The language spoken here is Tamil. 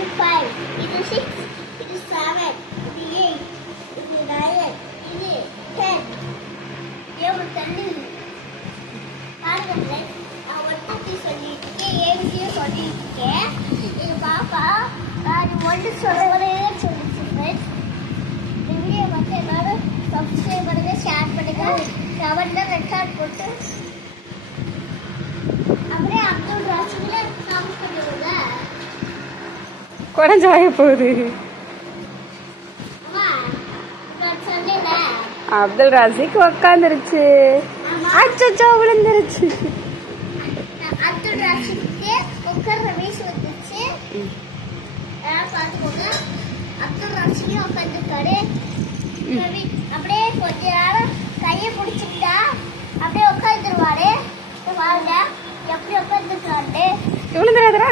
இது 5, இது 6, இது 7, இது 8, இது 9, இது 10. எவ்வளவு தண்ணி பாருங்க. நான் ஒன்று சொல்லியிருக்கேன், ஏபிசியும் சொல்லியிருக்கேன். எங்க பாப்பா நான் ஒன்று சொல்றதே சொல்லிச்சு. இந்த வீடியோ பார்த்து எல்லாரும் சப்ஸ்கிரைப் பண்ணுங்க, ஷேர் பண்ணுங்க, கமெண்ட்ல ரெக்கார்ட் போட்டு அப்படியே அப்துல் ராசில கமெண்ட் பண்ணுங்க. குறைஞ்சாய போகுது. அப்துல் ராசிக்கு உக்காந்துருச்சு. அச்சோ விழுந்துருச்சு. அப்துல் ராசிக்கு உட்கார்ற வயசு வந்துச்சு. பார்த்துக்கோங்க. அப்துல் ராசியும் உட்காந்துருக்காரு. அப்படியே கொஞ்ச நேரம் கையை பிடிச்சிக்கிட்டா அப்படியே உட்காந்துருவாரு. பாருங்க எப்படி உட்காந்துருக்காரு. விழுந்துடாதரா.